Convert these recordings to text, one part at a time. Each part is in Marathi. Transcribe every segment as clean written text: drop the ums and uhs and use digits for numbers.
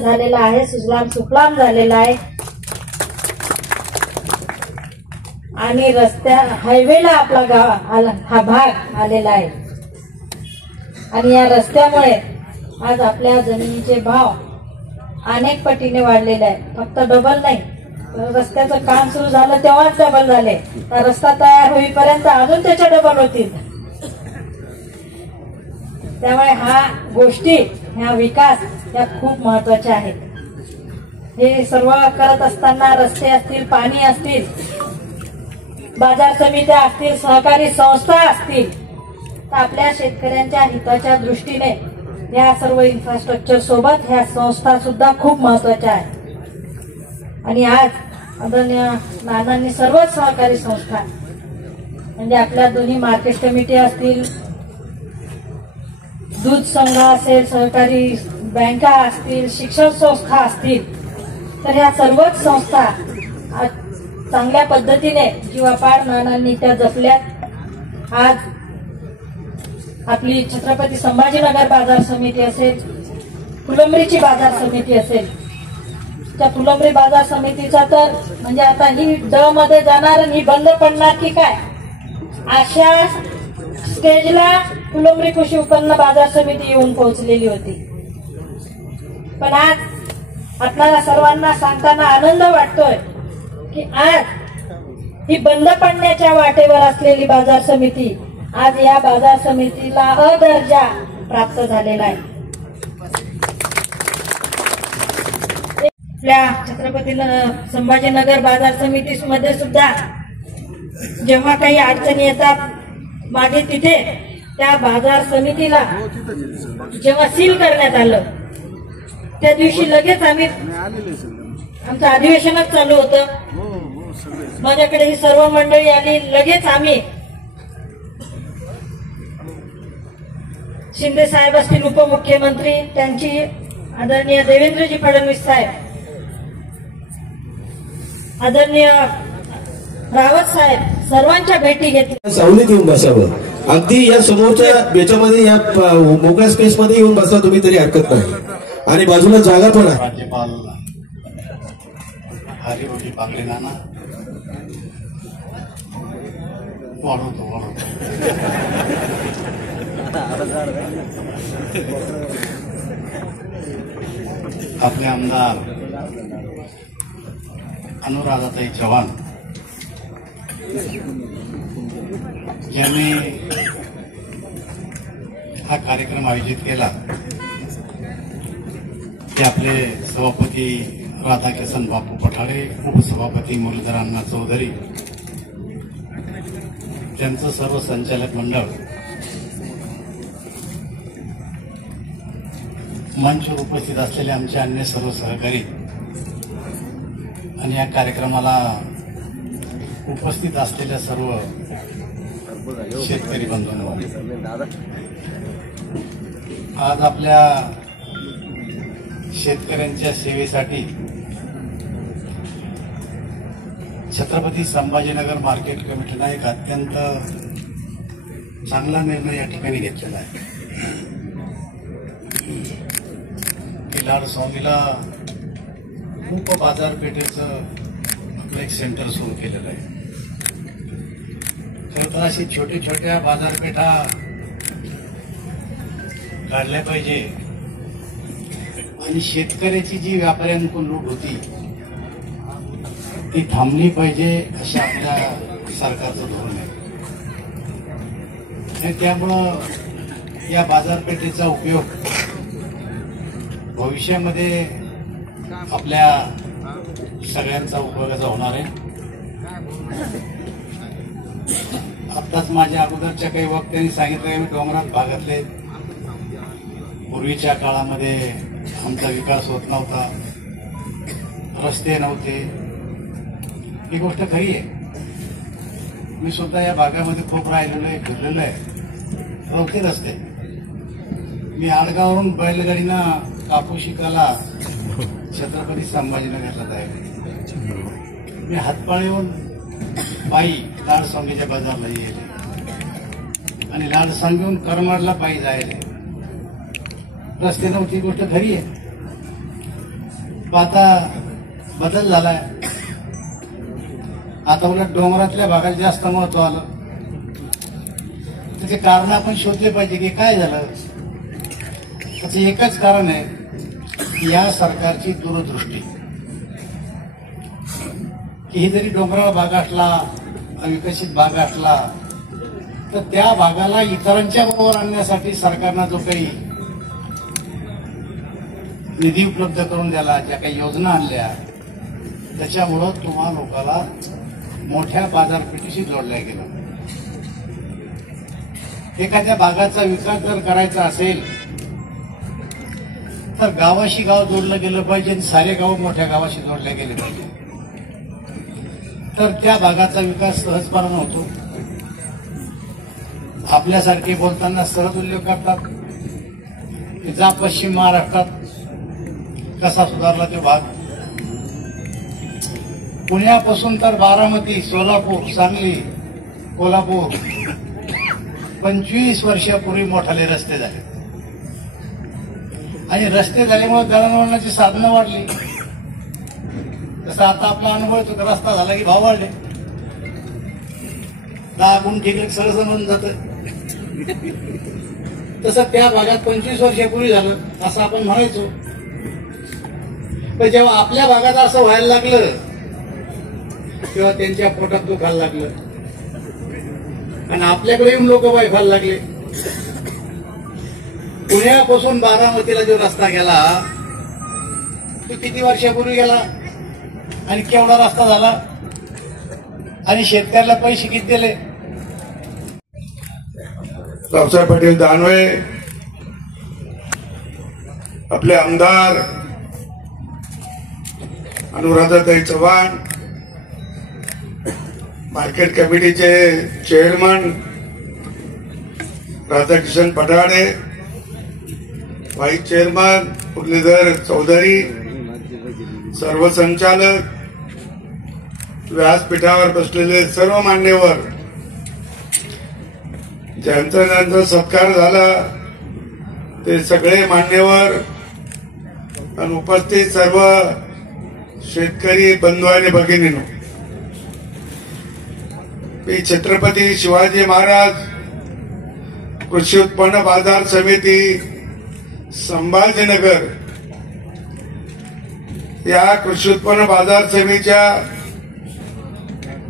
झालेला आहे, सुजलाम सुफलाम झालेला आहे आणि रस्त्या हायवेला आपला गाव हा भाग आलेला आहे आणि या रस्त्यामुळे आज आपल्या जमिनीचे भाव अनेक पटीने वाढलेले आहे. फक्त डबल नाही, रस्त्याचं काम सुरू झालं तेव्हाच डबल झाले, तर रस्ता तयार होईपर्यंत अजून त्याच्या डबल होतील. त्यामुळे ह्या गोष्टी, ह्या विकास या खूप महत्वाच्या आहेत. हे सर्व करत असताना रस्ते असतील, पाणी असतील, बाजार समित्या असतील, सहकारी संस्था असतील, तर आपल्या शेतकऱ्यांच्या हिताच्या दृष्टीने या सर्व इन्फ्रास्ट्रक्चर सोबत ह्या संस्था सुद्धा खूप महत्वाच्या आहेत. आणि आज आदरणीय नानांनी सर्वच सहकारी संस्था म्हणजे आपल्या दोन्ही मार्केट कमिटी असतील, दूध संघ असेल, सहकारी बँका असतील, शिक्षण संस्था असतील, तर ह्या सर्वच संस्था आज चांगल्या पद्धतीने जीवापाड नानांनी त्या जपल्यात. आज आपली छत्रपती संभाजीनगर बाजार समिती असेल, फुलंब्रीची बाजार समिती असेल, त्या फुलंब्री बाजार समितीचा तर म्हणजे आता ही ड मध्ये जाणार आणि ही बंद पडणार की काय, अशा स्टेजला फुलंब्री कृषी उत्पन्न बाजार समिती येऊन पोहोचलेली होती. पण आज आपल्याला सर्वांना सांगताना आनंद वाटतोय की आज ही बंद पडण्याच्या वाटेवर असलेली बाजार समिती आज या बाजार समितीला अदर्जा प्राप्त झालेला आहे. आपल्या छत्रपती संभाजीनगर बाजार समितीमध्ये सुद्धा जेव्हा काही अडचणी येतात, मागे तिथे त्या बाजार समितीला जेव्हा सील करण्यात आलं त्या दिवशी लगेच आम्ही, आमचं अधिवेशनच चालू होतं, माझ्याकडे ही सर्व मंडळी आली, लगेच आम्ही शिंदे साहेब असतील उपमुख्यमंत्री, त्यांची आदरणीय देवेंद्रजी फडणवीस साहेब, आदरणीय रावत साहेब, सर्वांच्या भेटी घेतल्या. सावलीत येऊन बसावं, अगदी या समोरच्या याच्यामध्ये या मोकळ्या स्पेस मध्ये येऊन बसा तुम्ही तरी हरकत नाही, आणि बाजूला जागा पण आहे. राज्यपाल हरिभाऊजी पांगरे नाना वाढवतो आपले आमदार अनुराधाताई चव्हाण यांनी हा कार्यक्रम आयोजित केला ते आपले सभापती राधाकिशन बापू पठारे, उपसभापती मुरलीधर अण्णा चौधरी, त्यांचं सर्व संचालक मंडळ, मंचवर उपस्थित असलेले आमचे अन्य सर्व सहकारी आणि या कार्यक्रमाला उपस्थित असलेल्या सर्व शेतकरी बंधूंनो, आज आपल्या शेतकऱ्यांच्या सेवेसाठी छत्रपती संभाजीनगर मार्केट कमिटीनं एक अत्यंत चांगला निर्णय या ठिकाणी घेतलेला आहे की लाडसावंगीला उपबाजारपेठेचं आपलं एक सेंटर सुरू केलेलं आहे. खरं तर अशी छोट्या छोट्या बाजारपेठा काढल्या पाहिजे आणि शेतकऱ्याची जी व्यापाऱ्यांकडून लूट होती ती थांबली पाहिजे, असं आपल्या सरकारचं धोरण आहे. आणि त्यामुळं या बाजारपेठेचा उपयोग भविष्यामध्ये आपल्या सगळ्यांचा उपयोगाचा होणार आहे. आत्ताच माझ्या अगोदरच्या काही वक्त्यांनी सांगितलं की मी डोंगराळ भागातले, पूर्वीच्या काळामध्ये आमचा विकास होत नव्हता, रस्ते नव्हते. ही गोष्ट खरी आहे. मी सुद्धा या भागामध्ये खूप राहिलेलो आहे, फिरलेलो आहे. नव्हते रस्ते. मी आडगावरून बैलगाडीनं कापूस शिकायला छत्रपती संभाजीनगरला जायला, मी हातपाळीहून पायी लाडसावंगीच्या बाजारला येईल आणि लाडसावंगीहून करमाडला पायी जायला. रस्ते नव्हती, गोष्ट खरी आहे. पण आता बदल झालाय. आता उलट डोंगरातल्या भागाला जास्त महत्व आलं. त्याचे कारण आपण शोधले पाहिजे की काय झालं. त्याचं एकच कारण आहे की या सरकारची दूरदृष्टी, की ही जरी डोंगराळ भाग असला, अविकसित भाग असला, तर त्या भागाला इतरांच्या बरोबर आणण्यासाठी सरकारनं जो काही निधी उपलब्ध करून द्याला, ज्या काही योजना आणल्या, त्याच्यामुळं तुम्हा लोकांना मोठ्या बाजारपेठेशी जोडल्या गेलं. एखाद्या भागाचा विकास जर करायचा असेल तर गावाशी गाव जोडलं गेलं पाहिजे आणि सारे गाव मोठ्या गावाशी जोडले गेले पाहिजे. तर त्या भागाचा विकास सहजपणानं होतो. आपल्यासारखे बोलताना सरळ उल्लेख करतात की जा पश्चिम महाराष्ट्रात कसा सुधारला तो भाग. पुण्यापासून तर बारामती, सोलापूर, सांगली, कोल्हापूर 25 वर्षापूर्वी मोठाले रस्ते झाले आणि रस्ते झाल्यामुळे दळणवळणाची साधनं वाढली. तसा आता आपला अनुभव येतो की रस्ता झाला की भाव वाढले. 10 गुण ठिकाणी सरळ म्हणून जातं. तसं त्या भागात 25 वर्षापूर्वी झालं असं आपण म्हणायचो. पण जेव्हा आपल्या भागात असं व्हायला लागलं तेव्हा त्यांच्या पोटात दुखायला लागलं आणि आपल्याकडे येऊन लोक वायफायला लागले. पुण्यापासून बारामतीला जो रस्ता गेला तो किती वर्षापूर्वी गेला आणि केवढा रस्ता झाला आणि शेतकऱ्याला पैसे किती दिले. रावसाहेब पाटील दानवे, आपले आमदार अनुराधाताई चव्हाण, मार्केट कमिटीचे chairman Radhakishan Pathade, vice chairman Muralidhar Chaudhari, सर्व संचालक, व्यासपीठावर बसलेले सर्व मान्यवर, ज्यांचा सत्कार झाला ते सगळे मान्यवर आणि उपस्थित सर्व शेतकरी बंधू आणि भगिनींनो, मी छत्रपती शिवाजी महाराज कृषी उत्पन्न बाजार समिती संभाजीनगर या कृषी उत्पन्न बाजार समितीच्या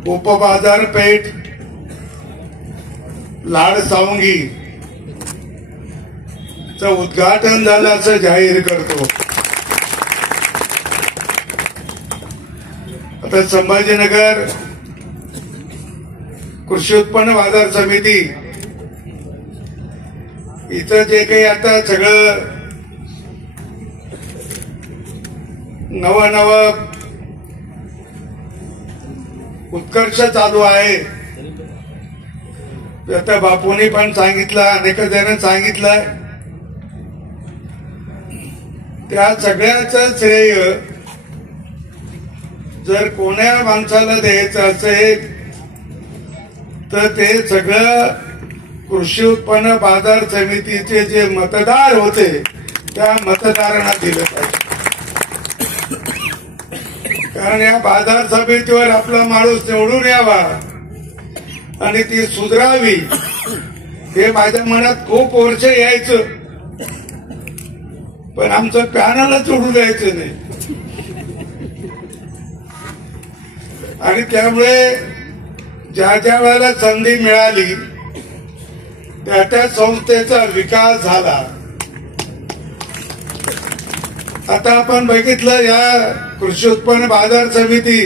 उपबाजारपेठ लाडसावंगी चं उद्घाटन झालं असं जाहीर करतो. आता संभाजीनगर कृषी उत्पन्न बाजार समिती इथं जे काही आता सगळं नव उत्कर्ष चालू आहे, आता बापूंनी पण सांगितलं, अनेक जण सांगितलंय, त्या सगळ्याचं श्रेय जर कोण्या माणसाला द्यायचं असेल तर ते सगळं कृषी उत्पन्न बाजार समितीचे जे मतदार होते त्या मतदारांना दिलं पाहिजे. कारण या बाजार समितीवर आपला माणूस निवडून यावा आणि ती सुधारावी हे माझ्या मनात खूप वर्ष यायचं, पण आमचं पॅनलच सोडून द्यायचं नाही. आणि त्यामुळे ज्या ज्या वेळेला संधी मिळाली त्या त्या संस्थेचा विकास झाला. आता आपण बघितलं या कृषी उत्पन्न बाजार समिती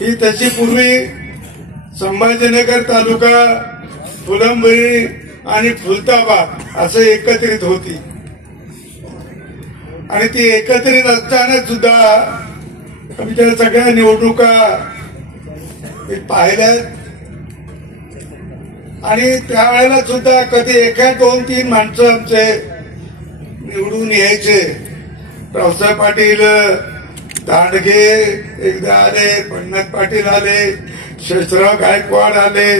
ही तशी पूर्वी संभाजीनगर तालुका, फुलंब्री आणि फुलताबाद असं एकत्रित होती आणि ती एकत्रित असताना सुद्धा आम्ही त्या सगळ्या निवडणुका पाहिल्या आणि त्यावेळेला सुद्धा कधी एका 2-3 माणसं आमचे निवडून यायचे. रावसाहेब पाटील दांडगे एकदा आले, पन्नास पाटील आले, शेषराव गायकवाड आले,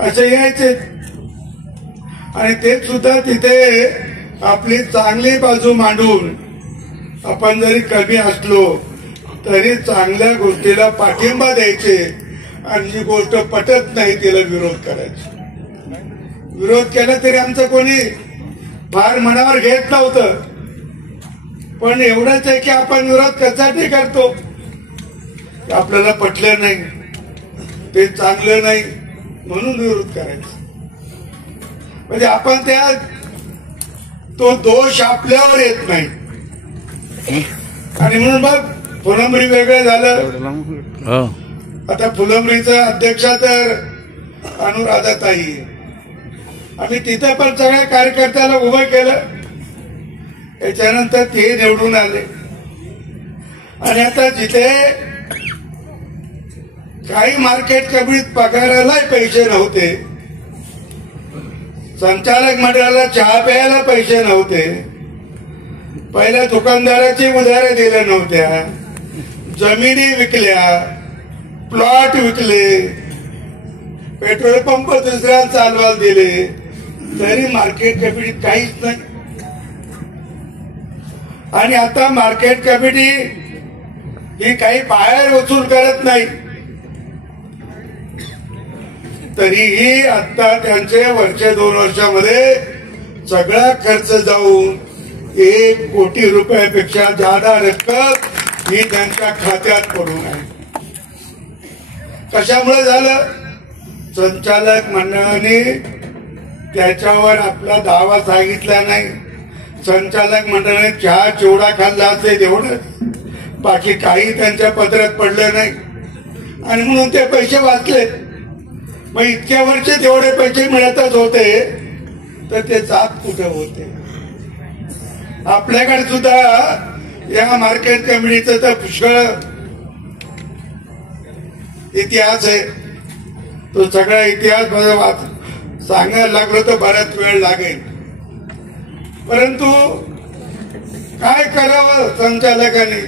असे यायचे आणि ते सुद्धा तिथे आपली चांगली बाजू मांडून आपण जरी कमी असलो तरी चांगल्या गोष्टीला पाठिंबा द्यायचे आणि जी गोष्ट पटत नाही तिला विरोध करायचा. विरोध केला तरी आमचं कोणी फार मनावर घेत नव्हतं, पण एवढंच आहे की आपण विरोध कशासाठी करतो? आपल्याला पटलं नाही, ते चांगलं नाही म्हणून विरोध करायचा. म्हणजे आपण त्या तो दोष आपल्यावर येत नाही. आणि म्हणून मग फुलंब्री वेगळं झालं. आता फुलंब्रीचं अध्यक्ष तर अनुराधाताई, आम्ही तिथे पण सगळ्या कार्यकर्त्याला उभं केलं. त्याच्यानंतर ते निवडून आले. आणि आता जिथे काही मार्केट कमिटीत पगारालाही पैसे नव्हते, संचालक मंडळाला चहा प्यायला पैसे नव्हते, पहिल्या दुकानदाराची उधारे दिल्या नव्हत्या, जमिनी विकल्या, प्लॉट विकले, पेट्रोल पंप दुसऱ्या चालवायला दिले, तरी मार्केट कमिटीत काहीच नाही. आणि आता मार्केट कमिटी ही काही बाहेर वसूल करत नाही, तरीही आता त्यांचे वर्ष 2 वर्षामध्ये सगळा खर्च जाऊन 1 कोटी रुपयापेक्षा जादा रक्कम ही त्यांच्या खात्यात पडून आहे. कशामुळे झालं? संचालक मंडळाने त्याच्यावर आपला दावा सांगितला नाही. संचालक मंडळाने चहा चिवडा खाल्ला असेल एवढंच, बाकी काही त्यांच्या पदरात पडलं नाही. आणि म्हणून ते पैसे वाचले. मग इतक्या वर्ष तेवढे पैसे मिळतच होते, तर ते जात कुठे होते? आपल्याकडे सुद्धा या मार्केट कमिटीचा तर पुष्कळ इतिहास आहे. तो सगळा इतिहास सांगायला लागलो तर बराच वेळ लागेल. परंतु काय करावं संचालकांनी,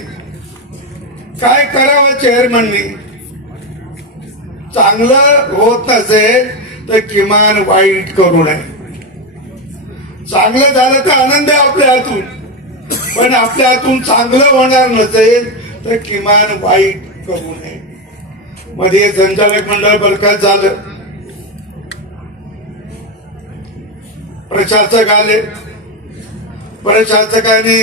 काय करावं चेअरमननी? चांगलं होत नसेल तर किमान वाईट करू नये. चांगलं झालं तर आनंद आहे आपल्या हातून, पण आपल्या हातून चांगलं होणार नसेल तर किमान वाईट करू नये. मध्ये संचालक मंडळ बरखास्त झालं, प्रशासक आले. प्रशासकांनी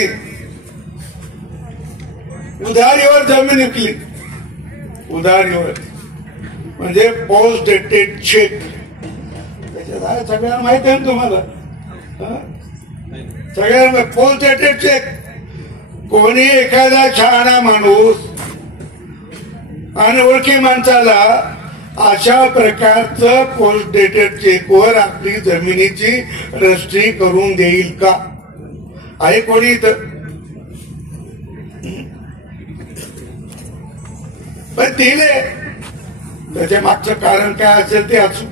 उधारीवर जमीन विकली. उधारीवर म्हणजे पोस्ट डेटेड चेक. त्याच्यात सगळ्यांना माहिती आहे ना तुम्हाला, सगळ्यांना पोस्ट डेटेड चेक. कोणी एखादा शहाणा माणूस आणि ओळखी माणसाला अशा प्रकारचं पोस्ट डेटेड चेकवर आपली जमिनीची रजिस्ट्री करून देईल का? आहे कोणी इथं? पण दिले, त्याच्या मागचं कारण काय असेल ते असू.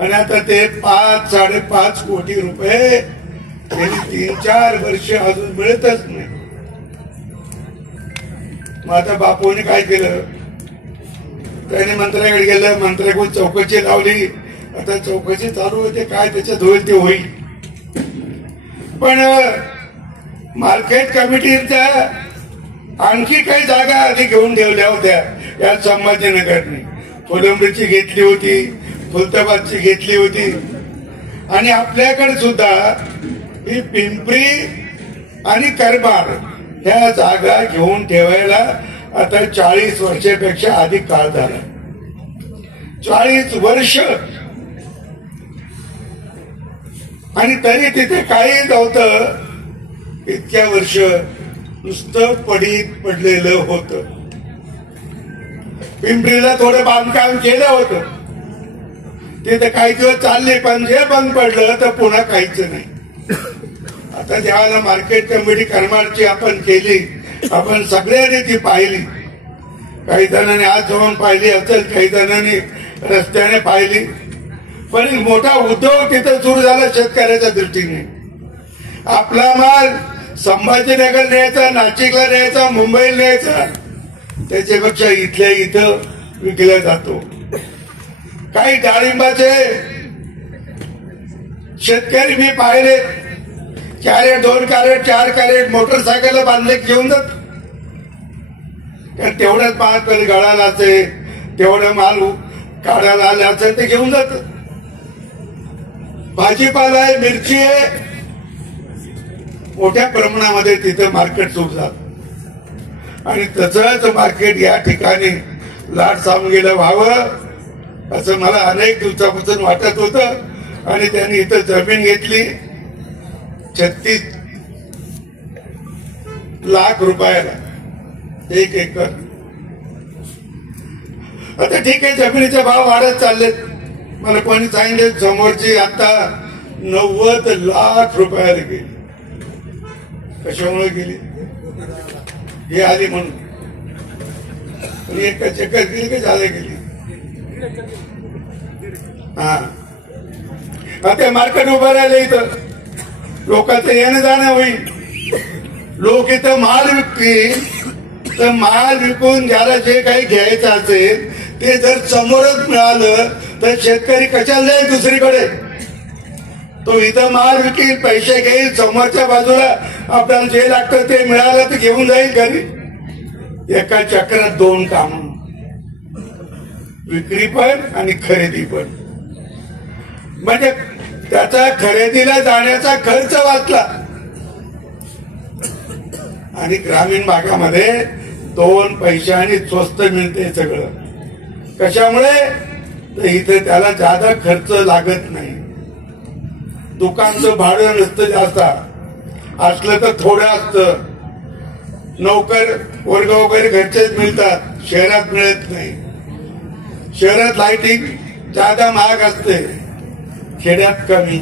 आणि आता ते 5-5.5 कोटी रुपये गेली 3-4 वर्ष अजून मिळतच नाही. मग आता बापूने काय केलं? त्याने मंत्र्याकडे गेलं, मंत्र्याकडून चौकशी लावली. आता चौकशी चालू होते, काय त्याच्यात होईल ते होईल. पण मार्केट कमिटीच्या आणखी काही जागा आधी घेऊन ठेवल्या होत्या या संभाजीनगरने. फुलंब्रीची घेतली होती, खुलताबादची घेतली होती. आणि आपल्याकडे सुद्धा ही पिंपरी आणि करमाड ह्या जागा घेऊन ठेवायला आता 40 वर्षापेक्षा अधिक काळ झाला. 40 वर्ष. आणि तरी तिथे काही नव्हतं. इतक्या वर्ष नुसतं पडलेलं होतं. पिंपरीला थोडं बांधकाम केलं होतं, तिथे काही दिवस चालले, पण जे बंद पडलं तर पुन्हा काहीच नाही. आता ज्यावेळेला मार्केट कमिटी करमाडची आपण केली, आपण सगळ्यांनी ती पाहिली. काही जणांनी आज जाऊन पाहिली असेल, काही जणांनी रस्त्याने पाहिली. पण मोठा उद्योग तिथे सुरू झाला शेतकऱ्याच्या दृष्टीने. आपला माल संभाजीनगर न्यायचा, नाशिकला न्यायचा, मुंबईला न्यायचा, त्याच्यापेक्षा इथल्या इथं विकला जातो. काही डाळिंबाचे शेतकरी मी पाहिले, कॅरेट 2 कॅरेट 4 कॅरेट मोटरसायकल बांधले घेऊन जात. कारण तेवढ्याच माल कधी गळाला असेल, तेवढं माल काढायला आले असेल ते घेऊन जात. भाजीपाला आहे, मिरची आहे, मोठ्या प्रमाणामध्ये तिथं मार्केट सुरू झालं. आणि तसंच मार्केट या ठिकाणी लाड सावंगीला व्हावं असं मला अनेक दिवसापासून वाटत होतं. आणि त्यांनी इथं जमीन घेतली 36 लाख रुपयाला 1 एकर. आता ठीक आहे, जमिनीचे भाव वाढत चाललेत. मला कोणी सांगितले समोरची आता 90 लाख रुपयाला गेली. कशामुळे गेली हे आली म्हणून. एक चक्कर गेली का झालं गेली. हा, आता मार्केट उभं राहिलं, इथं लोकांचं येणं जाणं होईल. लोक इथं माल विकतील, तर माल विकून ज्याला जे काही घ्यायचं असेल ते जर समोरच मिळालं तर शेतकरी कशाला जाईल दुसरीकडे. तो इथं माल विकील, पैसे घेईल, समोरच्या बाजूला आपल्याला जे लागतं ते मिळालं तर घेऊन जाईल घरी. एका चक्रात 2 काम, विक्री पण आणि खरेदी पण. म्हणजे त्याचा खरेदीला जाण्याचा खर्च वाचला. आणि ग्रामीण भागामध्ये 2 पैशांनी स्वस्त मिळते सगळं. कशामुळे तर इथे त्याला जादा खर्च लागत नाही. दुकानचं भाडं नसतं जास्त, असलं तर थोडं असतं. नोकर वर्ग वगैरे घरचेच मिळतात, शहरात मिळत नाही. शहरात लाईटिंग जादा महाग असते, खेड्यात कमी.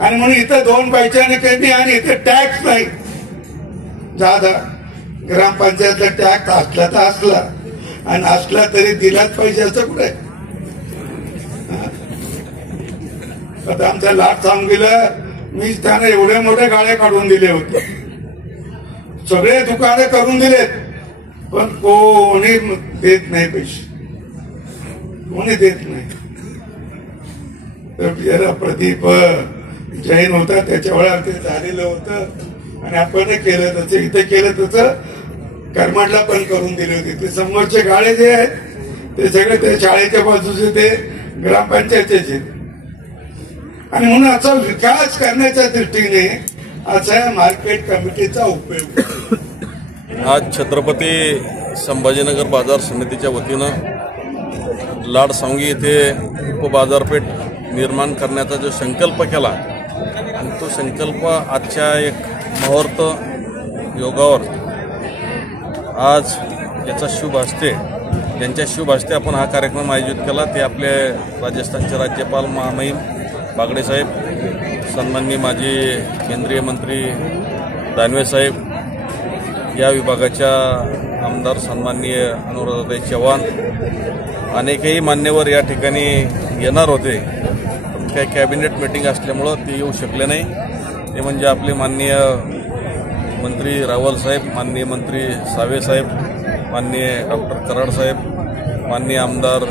आणि म्हणून इथं 2 पैशाने कमी. आणि इथं टॅक्स नाही जादा. ग्रामपंचायतला टॅक्स असला तर असला, आणि असला तरी दिलाच पाहिजे असं कुठे. आता आमच्या लाट सांगलीला मी त्यांना एवढ्या मोठ्या गाड्या काढून दिले होते, सगळे दुकाने करून दिलेत, पण कोणी देत नाही पैसे, कोणी देत नाही. तर प्रदीप जैन होता त्याच्या वेळा ते झालेलं होतं आणि आपण केलं तसं, इथे केलं तसं करमाडला पण करून दिले होते. ते समोरचे गाळे जे आहेत ते सगळे ते शाळेच्या बाजूचे ते ग्रामपंचायतीचे. आणि म्हणून असा विकास करण्याच्या दृष्टीने असा मार्केट कमिटीचा उपयोग. आज छत्रपती संभाजीनगर बाजार समितीच्या वतीनं लाड सावंगी येथे उपबाजारपेठ निर्माण करण्याचा जो संकल्प केला आणि तो संकल्प आजच्या एक मुहूर्त योगावर आज याचा शुभ हस्ते, ज्यांच्या शुभ हस्ते आपण हा कार्यक्रम आयोजित केला ते आपले राजस्थानचे राज्यपाल महामहिम बागडे साहेब, सन्माननीय माजी केंद्रीय मंत्री दानवे साहेब, या विभागाच्या आमदार सन्माननीय अनुराधाताई चव्हाण, अनेकही मान्यवर या ठिकाणी येणार होते. पण काही कॅबिनेट मीटिंग असल्यामुळं ते येऊ शकले नाही. ते म्हणजे आपले माननीय मंत्री रावल साहेब, माननीय मंत्री सावे साहेब, माननीय डॉक्टर कराड साहेब, माननीय आमदार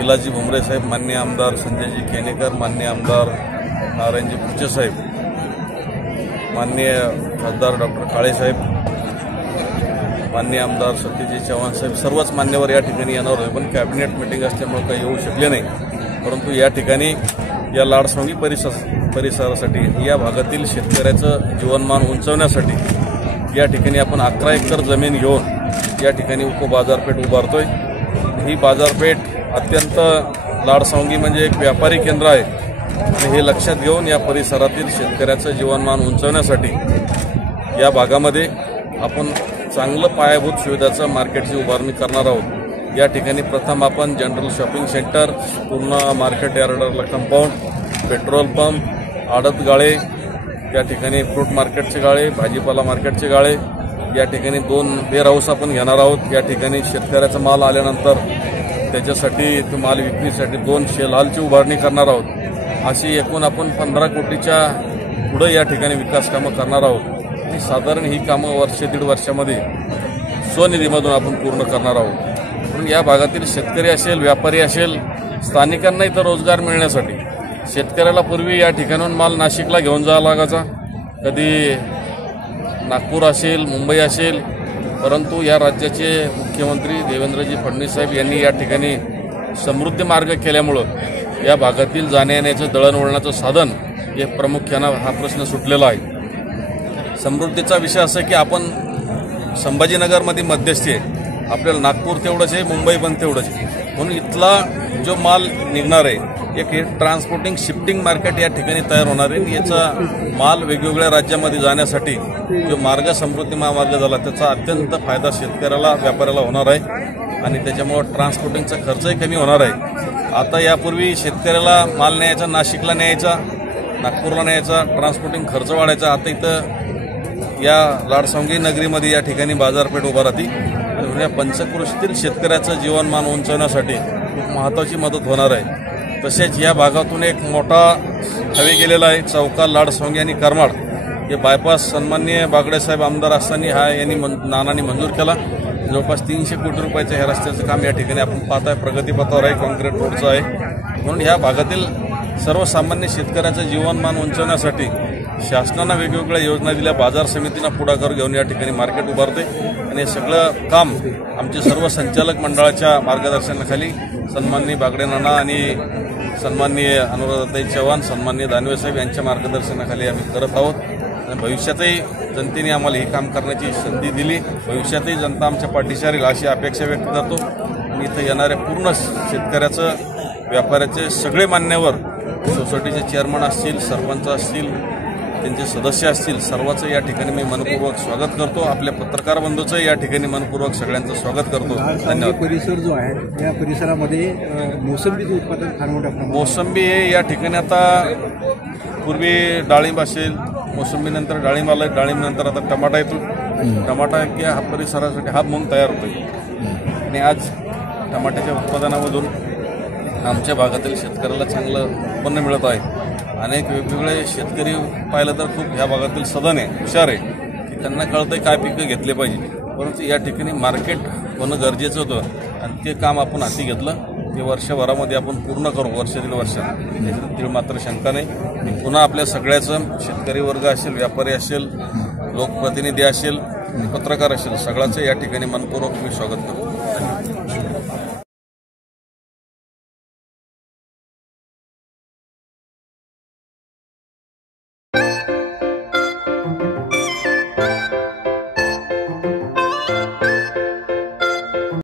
इलाजी भुमरे साहेब, माननीय आमदार संजयजी केनेकर, माननीय आमदार नारायणजी पुचे साहेब, माननीय खासदार डॉक्टर काळे साहेब, माननीय आमदार सत्यजी चव्हाण साहेब, सर्वच मान्यवर या ठिकाणी येणार होते. पण कॅबिनेट मीटिंग असल्यामुळे काही येऊ शकले नाही. परंतु या ठिकाणी या लाड सावंगी परिसरासाठी, या भागातील शेतकऱ्याचं जीवनमान उंचावण्यासाठी या ठिकाणी आपण 11 एकर जमीन घेऊन या ठिकाणी उपबाजारपेठ उभारतोय. ही बाजारपेठ अत्यंत लाड सावंगी म्हणजे एक व्यापारी केंद्र आहे आणि हे लक्षात घेऊन या परिसरातील शेतकऱ्याचं जीवनमान उंचावण्यासाठी या भागामध्ये आपण चांगलं पायाभूत सुविधाचं मार्केटची उभारणी करणार आहोत. या ठिकाणी प्रथम आपण जनरल शॉपिंग सेंटर, पूर्ण मार्केट यार्डला कंपाऊंड, पेट्रोल पंप, आडत गाळे, या ठिकाणी फ्रूट मार्केटचे गाळे, भाजीपाला मार्केटचे गाळे, या ठिकाणी 2 वेअरहाऊस आपण घेणार आहोत. या ठिकाणी शेतकऱ्याचा माल आल्यानंतर त्याच्यासाठी तो माल विक्रीसाठी 2 शेल हॉलची उभारणी करणार आहोत. अशी एकूण आपण 15 कोटीच्या पुढे या ठिकाणी विकास कामं करणार आहोत. आणि साधारण ही कामं वर्ष 1.5 वर्षामध्ये स्वनिधीमधून आपण पूर्ण करणार आहोत. म्हणून या भागातील शेतकरी असेल, व्यापारी असेल, स्थानिकांना इथं रोजगार मिळण्यासाठी शेतकऱ्याला पूर्वी या ठिकाणून माल नाशिकला घेऊन जावा लागायचा, कधी नागपूर असेल, मुंबई असेल, परंतु या राज्याचे मुख्यमंत्री देवेंद्रजी फडणवीस साहेब यांनी या ठिकाणी समृद्धी मार्ग केल्यामुळं या भागातील जाण्या येण्याचं दळणवळणाचं साधन हे प्रामुख्यानं हा प्रश्न सुटलेला आहे। समृद्धीचा विषय असा की आपण संभाजीनगरमध्ये मध्यस्थी आहे, आपल्याला नागपूर तेवढंच आहे, मुंबई पण तेवढंच आहे, म्हणून इथला जो माल निघणार आहे एक हे ट्रान्सपोर्टिंग शिफ्टिंग मार्केट या ठिकाणी तयार होणार आहे। याचा माल वेगवेगळ्या राज्यामध्ये जाण्यासाठी जो मार्ग समृद्धी महामार्ग झाला त्याचा अत्यंत फायदा शेतकऱ्याला, व्यापाऱ्याला होणार आहे आणि त्याच्यामुळं ट्रान्सपोर्टिंगचा खर्चही कमी होणार आहे। आता यापूर्वी शेतकऱ्याला माल न्यायचा, नाशिकला न्यायचा, नागपूरला न्यायचा, ट्रान्सपोर्टिंग खर्च वाढायचा। आता इथं या लाडसावंगी नगरीमध्ये या ठिकाणी बाजारपेठ उभा राहते आणि या पंचक्रोशीतील शेतकऱ्याचं जीवनमान उंचावण्यासाठी खूप महत्त्वाची मदत होणार आहे। तसेच या भागातून एक मोठा हायवे गेलेला आहे, चौका, लाडसावंगी आणि करमाड हे बायपास सन्माननीय बागडे साहेब आमदार असताना हा यांनी नानांनी मंजूर केला। जवळपास 300 कोटी रुपयाचं ह्या रस्त्याचं काम या ठिकाणी आपण पाहताय, प्रगतीपथावर आहे, कॉन्क्रीट रोडचं आहे। म्हणून ह्या भागातील सर्वसामान्य शेतकऱ्याचं जीवनमान उंचावण्यासाठी शासनानं वेगवेगळ्या योजना दिल्या, बाजार समितीनं पुढाकार घेऊन या ठिकाणी मार्केट उभारते आणि हे सगळं काम आमचे सर्व संचालक मंडळाच्या मार्गदर्शनाखाली सन्माननीय बागडे नाना आणि सन्माननीय अनुराधाताई चव्हाण, सन्माननीय दानवे साहेब यांच्या मार्गदर्शनाखाली आम्ही करत आहोत आणि भविष्यातही जनतेने आम्हाला हे काम करण्याची संधी दिली, भविष्यातही जनता आमच्या पाठीशी राहील अशी अपेक्षा व्यक्त करतो। आणि इथं येणाऱ्या पूर्ण शेतकऱ्याचं, व्यापाऱ्याचे सगळे मान्यवर, सोसायटीचे चेअरमन असतील, सरपंच असतील, त्यांचे सदस्य असतील, सर्वांचं या ठिकाणी मी मनपूर्वक स्वागत करतो। आपल्या पत्रकार बंधूचं या ठिकाणी मनपूर्वक सगळ्यांचं स्वागत करतो। धन्यवाद। परिसर जो आहे या परिसरामध्ये मोसंबीचं उत्पादन फार मोठ्या प्रमाणात, मोसंबी हे या ठिकाणी आता पूर्वी डाळिंब असेल, मोसंबीनंतर डाळिंब आलं, डाळिंबनंतर आता टमाटा येतो, टमाटा या परिसरासाठी हा मूग तयार होतो आणि आज टमाट्याच्या उत्पादनामधून आमच्या भागातील शेतकऱ्याला चांगलं उत्पन्न मिळत आहे। अनेक वेगवेगळे शेतकरी पाहिलं तर खूप ह्या भागातील सदन आहे, हुशार आहे की त्यांना कळतंय काय पिकं घेतले पाहिजे, परंतु या ठिकाणी मार्केट होणं गरजेचं होतं आणि ते काम आपण हाती घेतलं। ते वर्षभरामध्ये आपण पूर्ण करू, वर्ष दीड वर्षात, त्याच्यात तीळ मात्र शंका नाही। पुन्हा आपल्या सगळ्याचं, शेतकरी वर्ग असेल, व्यापारी असेल, लोकप्रतिनिधी असेल, पत्रकार असेल, सगळ्याचं या ठिकाणी मनपूर्वक मी स्वागत करतो।